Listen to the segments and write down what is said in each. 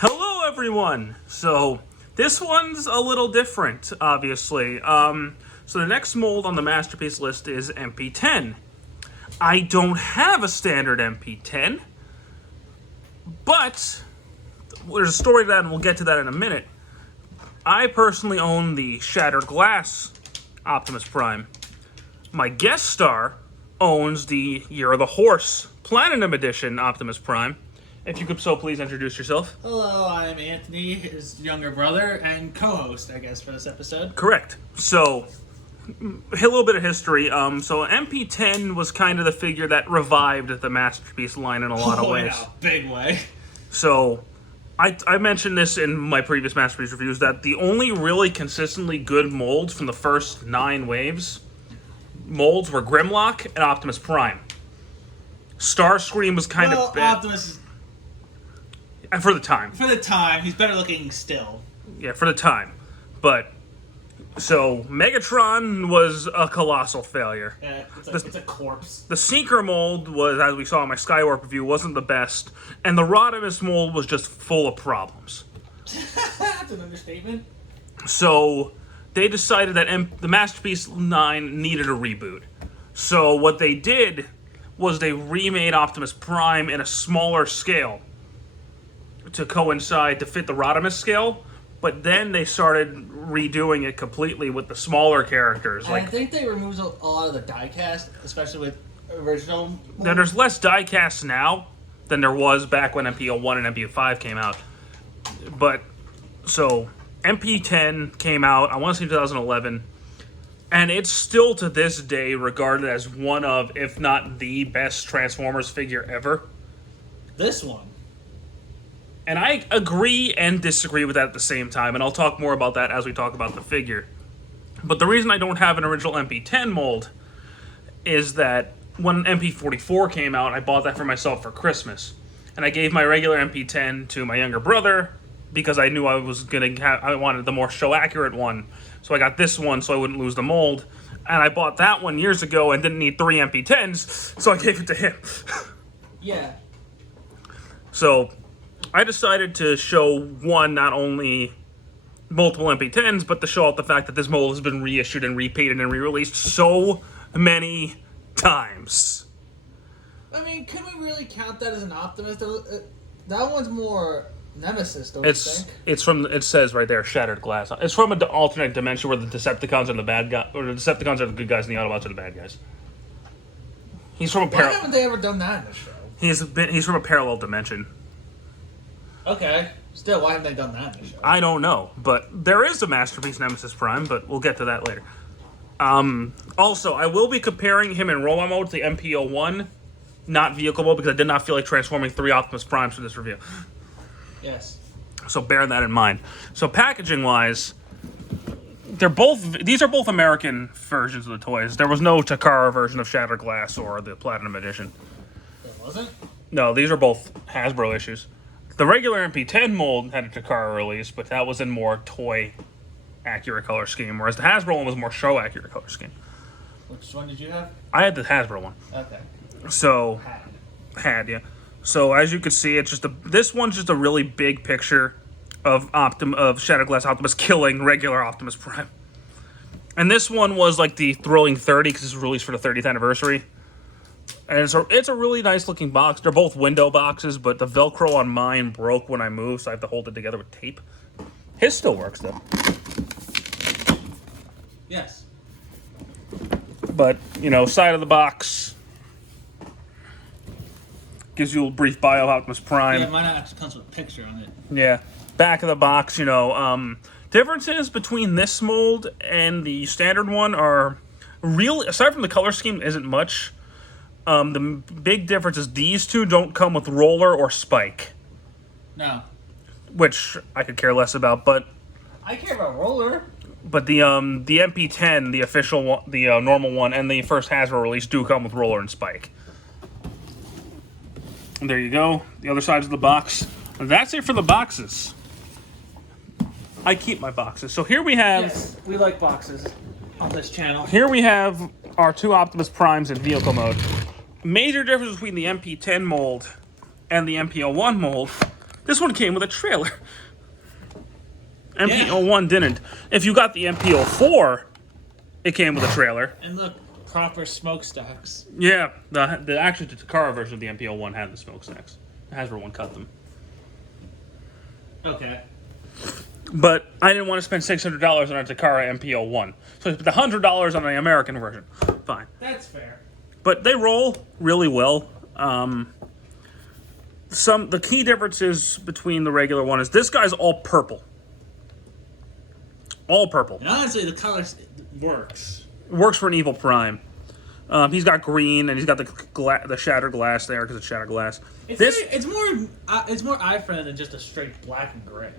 Hello, everyone! So, this one's a little different, obviously. So the next mold on the Masterpiece list is MP10. I don't have a standard MP10, but there's a story to that, and we'll get to that in a minute. I personally own the Shattered Glass Optimus Prime. My guest star owns the Year of the Horse Platinum Edition Optimus Prime. If you could so please introduce yourself. Hello, I'm Anthony, his younger brother, and co-host, I guess, for this episode. Correct. So, a little bit of history. So MP10 was kind of the figure that revived the Masterpiece line in a lot of ways. In a big way. So, I mentioned this in my previous Masterpiece reviews, that the only really consistently good molds from the first 9 waves molds were Grimlock and Optimus Prime. Starscream was kind of bad. Optimus, and for the time. for the time, he's better looking still. Yeah, for the time. But, so, Megatron was a colossal failure. Yeah, it's a corpse. The Seeker mold was, as we saw in my Skywarp review, wasn't the best. And the Rodimus mold was just full of problems. That's an understatement. So, they decided that the Masterpiece 9 needed a reboot. So, what they did was they remade Optimus Prime in a smaller scale to coincide, to fit the Rodimus scale. But then they started redoing it completely with the smaller characters. And I think they removed a lot of the diecast, especially with original. Now, there's less diecast now than there was back when MP01 and MP5 came out. But, so, MP10 came out, I want to say 2011, and it's still to this day regarded as one of, if not the best Transformers figure ever. This one. And I agree and disagree with that at the same time, and I'll talk more about that as we talk about the figure. But the reason I don't have an original MP10 mold is that when MP44 came out, I bought that for myself for Christmas. And I gave my regular MP10 to my younger brother because I knew I wanted the more show-accurate one. So I got this one so I wouldn't lose the mold. And I bought that one years ago and didn't need 3 MP10s, so I gave it to him. Yeah. So I decided to show not only multiple MP10s, but to show out the fact that this mold has been reissued and repainted and re-released so many times. I mean, can we really count that as an Optimus? That one's more Nemesis, don't you think? It says right there, Shattered Glass. It's from an alternate dimension where the Decepticons are the bad guy, or the Decepticons are the good guys and the Autobots are the bad guys. He's from a Why haven't they ever done that in the show? He's from a parallel dimension. Okay. Still, why haven't they done that in the show? I don't know, but there is a Masterpiece Nemesis Prime, but we'll get to that later. Also, I will be comparing him in robot mode to the MP01, not vehicle mode, because I did not feel like transforming 3 Optimus Primes for this review. Yes. So bear that in mind. So packaging-wise, these are both American versions of the toys. There was no Takara version of Shattered Glass or the Platinum Edition. There wasn't? No, these are both Hasbro issues. The regular MP10 mold had a Takara release, but that was in more toy-accurate color scheme, whereas the Hasbro one was more show-accurate color scheme. Which one did you have? I had the Hasbro one. Okay. So, yeah. So as you can see, it's just this one's just a really big picture of Shattered Glass Optimus killing regular Optimus Prime. And this one was like the thrilling 30 because it was released for the 30th anniversary. And it's a really nice looking box. They're both window boxes, but the Velcro on mine broke when I moved, so I have to hold it together with tape. His still works though. Yes. But, side of the box gives you a brief bio of Optimus Prime. Yeah, mine actually comes with a picture on it. Yeah. Back of the box, differences between this mold and the standard one are real, aside from the color scheme, isn't much. The big difference is these two don't come with roller or spike. No. Which I could care less about, but I care about roller. But the MP10, the official one, the normal one, and the first Hasbro release do come with roller and spike. And there you go. The other sides of the box. That's it for the boxes. I keep my boxes. So here we have... Yes, we like boxes on this channel. Here we have our 2 Optimus Primes in vehicle mode. Major difference between the MP10 mold and the MP01 mold This one came with a trailer. MP01 didn't. If you got the MP04, it came with a trailer. And look, proper smokestacks. Yeah, actually the Takara version of the MP01 had the smokestacks. Hasbro one cut them. Okay. But I didn't want to spend $600 on a Takara MP01. So I spent $100 on the American version. Fine. That's fair. But they roll really well. The key differences between the regular one is this guy's all purple. All purple. And honestly, the color works. Works for an Evil Prime. He's got green, and he's got the shattered glass there because it's shattered glass. It's more eye-friendly than just a straight black and gray.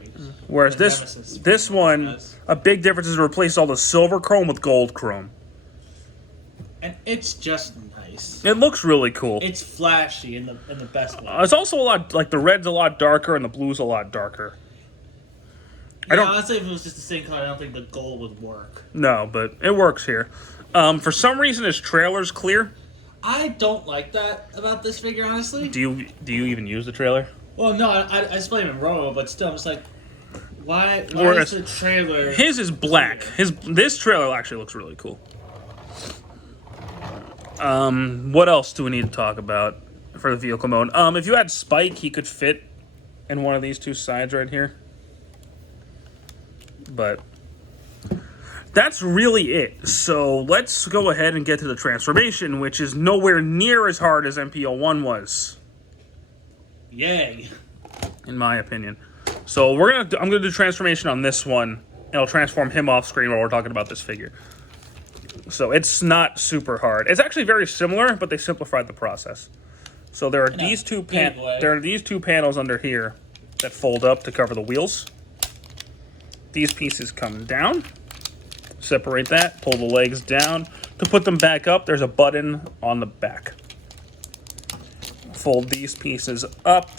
Whereas this one, a big difference is it replaced all the silver chrome with gold chrome. And it's just nice. It looks really cool. It's flashy in the best way. It's also a lot like the red's a lot darker and the blue's a lot darker. Honestly, if it was just the same color, I don't think the gold would work. No, but it works here. For some reason, his trailer's clear. I don't like that about this figure, honestly. Do you even use the trailer? Well, no, I display him in Robo, but still, I'm just like, why is the trailer... His is black. This trailer actually looks really cool. What else do we need to talk about for the vehicle mode? If you had Spike, he could fit in one of these two sides right here. But that's really it. So let's go ahead and get to the transformation, which is nowhere near as hard as MP01 was. Yay. In my opinion. So I'm gonna do transformation on this one, and I'll transform him off screen while we're talking about this figure. So it's not super hard. It's actually very similar, but they simplified the process. So there are these two panels under here that fold up to cover the wheels. These pieces come down. Separate that, pull the legs down. To put them back up, there's a button on the back. Fold these pieces up.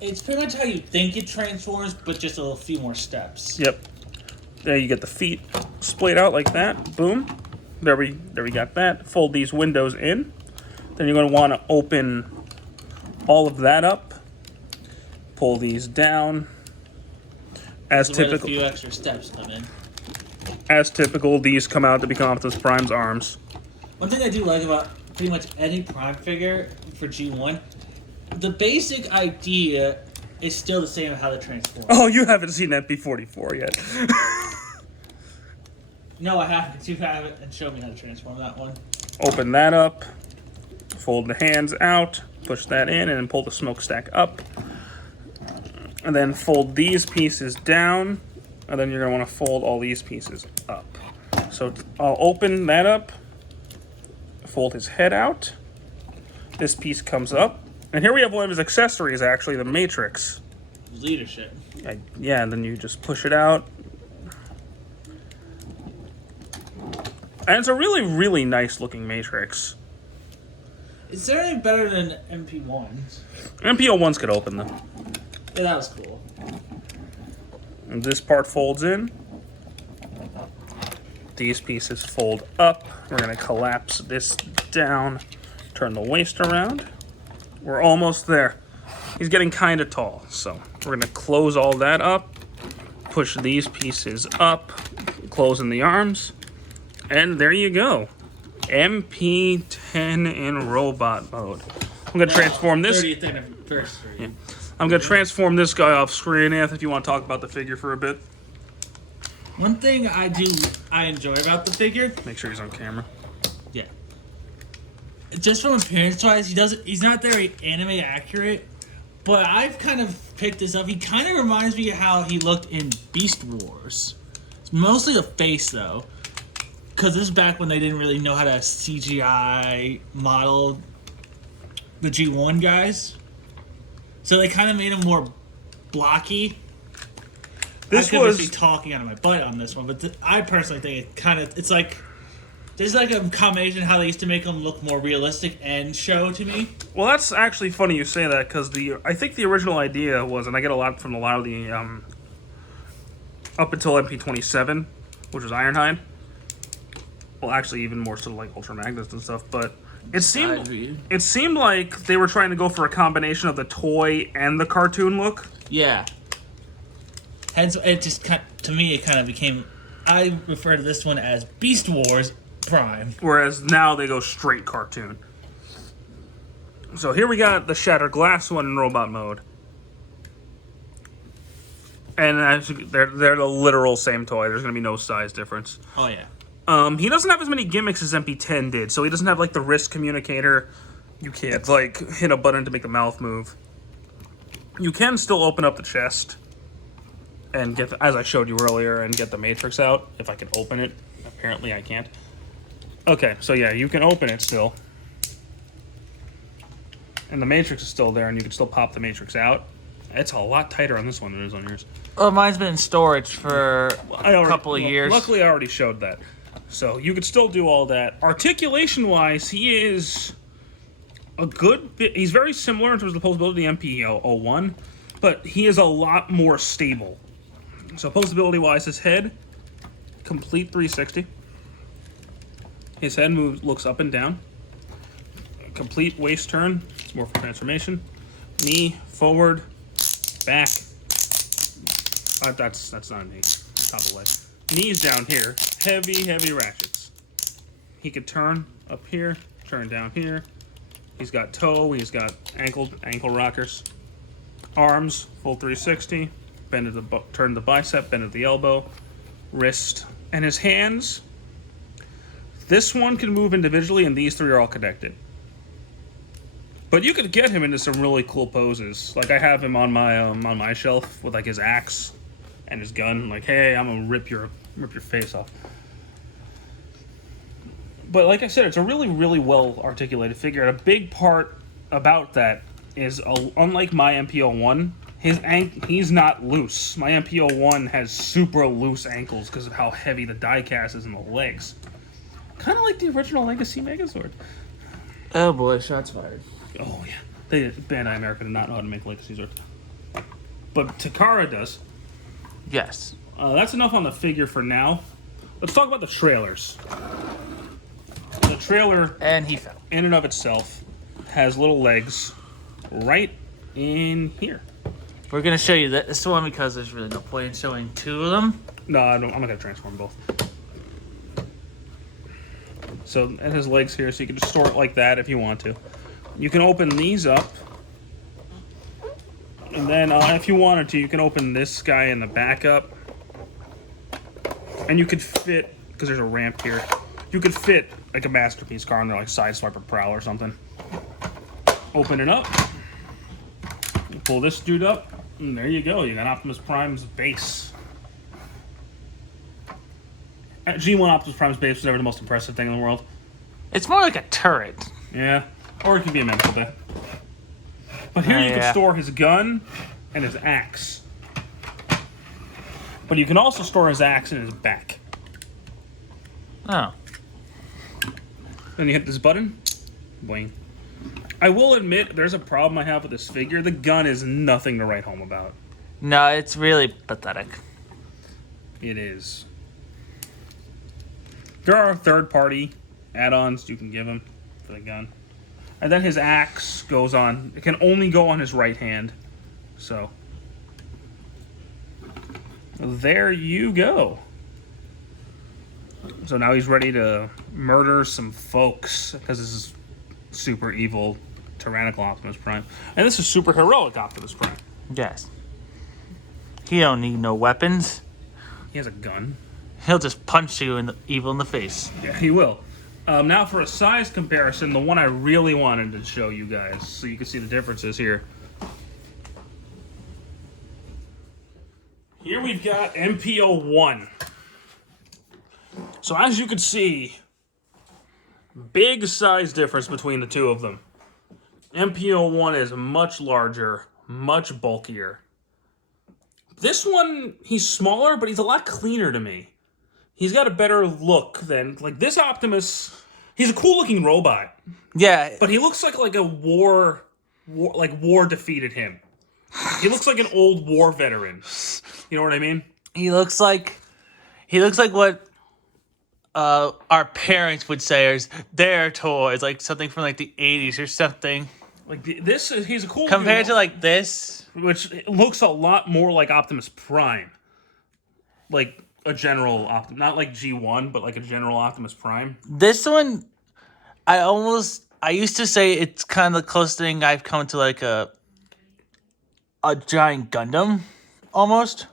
It's pretty much how you think it transforms, but just a few more steps. Yep. There you get the feet splayed out like that. Boom. There we got that. Fold these windows in. Then you're going to want to open all of that up. Pull these down. As typical. A few extra steps come in. As typical, these come out to become Optimus Prime's arms. One thing I do like about pretty much any Prime figure for G1, the basic idea is still the same as how they transform. Oh, you haven't seen that MP44 yet. No, I haven't. You haven't, and show me how to transform that one. Open that up. Fold the hands out. Push that in, and then pull the smokestack up. And then fold these pieces down. And then you're going to want to fold all these pieces up. So I'll open that up. Fold his head out. This piece comes up. And here we have one of his accessories, actually, the Matrix. Leadership. Yeah, and then you just push it out. And it's a really, really nice looking Matrix. Is there any better than MP1s? MP01s could open them. Yeah, that was cool. And this part folds in. These pieces fold up. We're going to collapse this down. Turn the waist around. We're almost there. He's getting kind of tall, so we're going to close all that up. Push these pieces up. Close in the arms. And there you go. MP10 in robot mode. I'm going to transform this. 30th anniversary. Yeah. I'm going to transform this guy off screen, Anthony, if you want to talk about the figure for a bit. One thing I enjoy about the figure. Make sure he's on camera. Yeah. Just from appearance-wise, he's not very anime accurate, but I've kind of picked this up. He kind of reminds me of how he looked in Beast Wars. It's mostly the face, though, because this is back when they didn't really know how to CGI model the G1 guys. So they kind of made him more blocky. I could be talking out of my butt on this one, but I personally think it's like there's like a combination of how they used to make him look more realistic and show to me. Well, that's actually funny you say that because I think the original idea was, and I get a lot from a lot of the up until MP27, which was Ironhide. Well, actually, even more so like Ultra Magnus and stuff. But It seemed like they were trying to go for a combination of the toy and the cartoon look. Yeah. Hence, it just to me it kind of became. I refer to this one as Beast Wars Prime. Whereas now they go straight cartoon. So here we got the Shattered Glass one in robot mode. And actually, they're the literal same toy. There's going to be no size difference. Oh, yeah. He doesn't have as many gimmicks as MP10 did. So he doesn't have, like, the wrist communicator. You can't, like, hit a button to make the mouth move. You can still open up the chest and get, as I showed you earlier, and get the Matrix out. If I can open it. Apparently I can't. Okay, so yeah, you can open it still. And the Matrix is still there, and you can still pop the Matrix out. It's a lot tighter on this one than it is on yours. Well, mine's been in storage for a couple of years. Luckily, I already showed that. So you could still do all that. Articulation-wise, he is a good bit... He's very similar in terms of the posability to the MP01, but he is a lot more stable. So posability-wise, his head, complete 360. His head looks up and down. Complete waist turn. It's more for transformation. Knee, forward, back. That's not a knee. Top of the leg. Knees down here. Heavy, heavy ratchets. He could turn up here, turn down here. He's got toe. He's got ankle rockers. Arms, full 360. Bend at the turn the bicep, bend at the elbow. Wrist. And his hands. This one can move individually, and these three are all connected. But you could get him into some really cool poses. Like I have him on my shelf with like his axe and his gun. Like, hey, I'm gonna rip your face off. But like I said, it's a really, really well articulated figure. And a big part about that is, unlike my MP01, he's not loose. My MP01 has super loose ankles because of how heavy the die cast is in the legs. Kind of like the original Legacy Megazord. Oh boy, shots fired. Oh, yeah. Bandai America did not know how to make Legacy Zords. But Takara does. Yes. That's enough on the figure for now. Let's talk about the trailers. The trailer, And he fell. in and of itself, has little legs right in here. We're going to show you this one because there's really no point in showing two of them. No, I'm not going to transform both. So it has legs here, so you can just store it like that if you want to. You can open these up. And then if you wanted to, you can open this guy in the back up. And you could fit, because there's a ramp here, you could fit like a Masterpiece car on there, like Sideswiper Prowl or something. Open it up. Pull this dude up. And there you go. You got Optimus Prime's base. G1 Optimus Prime's base was never the most impressive thing in the world. It's more like a turret. Yeah. Or it could be a medical bay. But here you can store his gun and his axe. But you can also store his axe in his back. Oh. Then you hit this button. Boing. I will admit, there's a problem I have with this figure. The gun is nothing to write home about. No, it's really pathetic. It is. There are third-party add-ons you can give him for the gun. And then his axe goes on. It can only go on his right hand. So, there you go. So now he's ready to murder some folks because this is super evil, tyrannical Optimus Prime. And this is super heroic Optimus Prime. Yes. He don't need no weapons. He has a gun. He'll just punch you evil in the face. Yeah, he will. Now for a size comparison, the one I really wanted to show you guys, so you can see the differences here. Here we've got MP01. So as you can see, big size difference between the two of them. MP01 is much larger, much bulkier. This one, he's smaller, but he's a lot cleaner to me. He's got a better look than, like, this Optimus. He's a cool looking robot. Yeah. But he looks like a war defeated him. He looks like an old war veteran. You know what I mean? He looks like what our parents would say is their toys, like something from like the 80s or something. Like he's a cool Compared dude, to like this, which looks a lot more like Optimus Prime, like a general Optimus, not like G1, but like a general Optimus Prime. this one, I used to say it's kind of the closest thing I've come to like a giant Gundam, almost.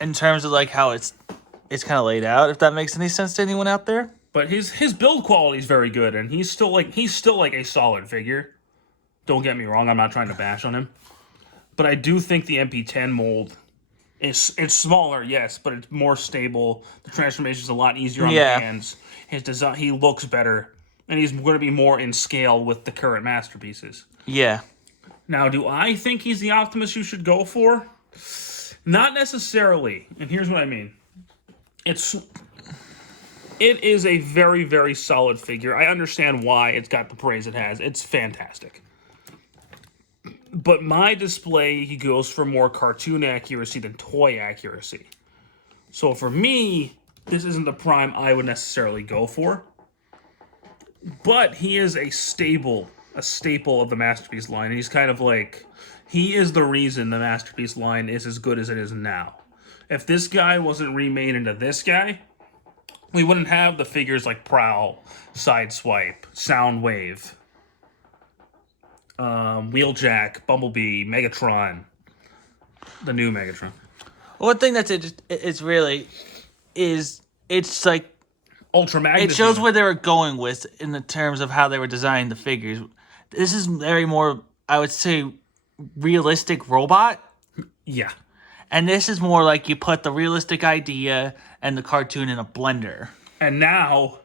In terms of like how it's kind of laid out, if that makes any sense to anyone out there. But his build quality is very good, and he's still like a solid figure. Don't get me wrong, I'm not trying to bash on him, but I do think the MP10 mold it's smaller, yes, but it's more stable. The transformation is a lot easier on the hands. His design, he looks better, and he's going to be more in scale with the current masterpieces. Yeah. Now, do I think he's the Optimus you should go for? Not necessarily, and here's what I mean. It is a very, very solid figure. I understand why it's got the praise it has. It's fantastic. But my display, he goes for more cartoon accuracy than toy accuracy. So for me, this isn't the Prime I would necessarily go for. But he is a staple of the Masterpiece line. He's kind of like, he is the reason the Masterpiece line is as good as it is now. If this guy wasn't remade into this guy, we wouldn't have the figures like Prowl, Sideswipe, Soundwave, Wheeljack, Bumblebee, Megatron, the new Megatron. One thing that's it's really is it's like Ultra Magnus. It shows where they were going with in the terms of how they were designing the figures. This is very more, I would say, realistic robot. Yeah. And this is more like you put the realistic idea and the cartoon in a blender. And now,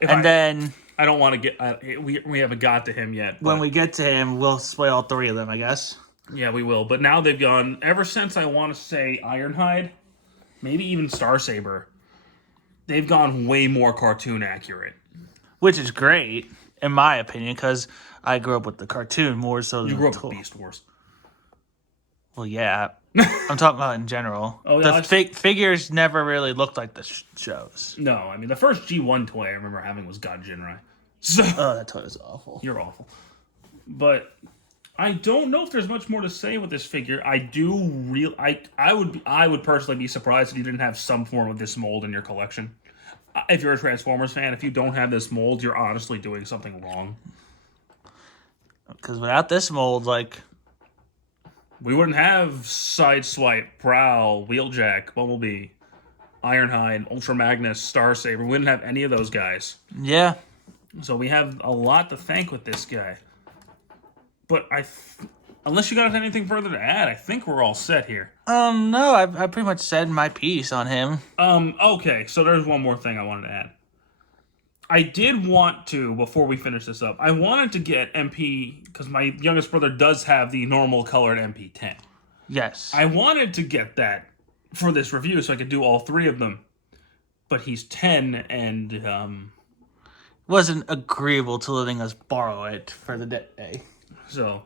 then I don't want to get. We haven't got to him yet. When we get to him, we'll display all three of them, I guess. Yeah, we will. But now they've gone ever since I want to say Ironhide, maybe even Starsaber. They've gone way more cartoon accurate, which is great in my opinion because I grew up with the cartoon more so than you grew up with Beast Wars. Well, yeah. I'm talking about in general. Oh, yeah, the figures never really looked like the shows. No, I mean, the first G1 toy I remember having was God Jinrai. So, that toy was awful. You're awful. But I don't know if there's much more to say with this figure. I would personally be surprised if you didn't have some form of this mold in your collection. If you're a Transformers fan, if you don't have this mold, you're honestly doing something wrong. Because without this mold, we wouldn't have Sideswipe, Prowl, Wheeljack, Bumblebee, Ironhide, Ultra Magnus, Starsaber. We wouldn't have any of those guys. Yeah. So we have a lot to thank with this guy. But unless you got anything further to add, I think we're all set here. No, I pretty much said my piece on him. Okay, so there's one more thing I wanted to add. I did want to, before we finish this up, I wanted to get MP, because my youngest brother does have the normal colored MP10. Yes. I wanted to get that for this review so I could do all three of them. But he's 10 and... wasn't agreeable to letting us borrow it for the day. So,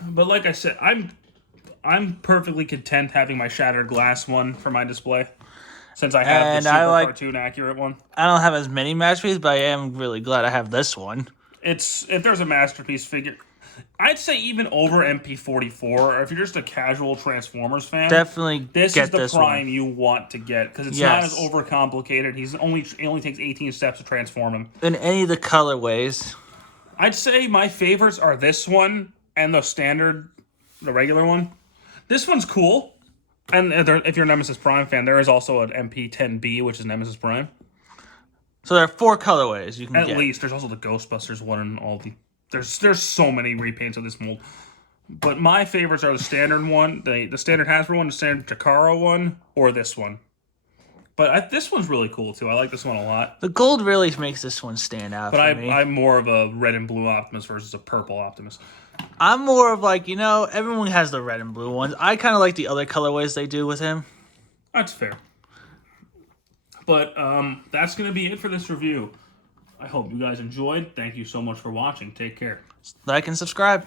but like I said, I'm perfectly content having my shattered glass one for my display. Since I have the super cartoon accurate one. I don't have as many masterpieces, but I am really glad I have this one. If there's a masterpiece figure, I'd say even over MP44, or if you're just a casual Transformers fan, definitely this get is the this Prime one. you want to get because it's not as overcomplicated. It only takes 18 steps to transform him. In any of the colorways, I'd say my favorites are this one and the regular one. This one's cool. And if you're a Nemesis Prime fan, there is also an MP10B, which is Nemesis Prime. So there are 4 colorways you can get. At least. There's also the Ghostbusters one and all the... There's so many repaints of this mold. But my favorites are the standard one, the standard Hasbro one, the standard Takara one, or this one. But this one's really cool, too. I like this one a lot. The gold really makes this one stand out for me. I'm more of a red and blue Optimus versus a purple Optimus. I'm more of everyone has the red and blue ones. I kind of like the other colorways they do with him. That's fair. But that's going to be it for this review. I hope you guys enjoyed. Thank you so much for watching. Take care. Like and subscribe.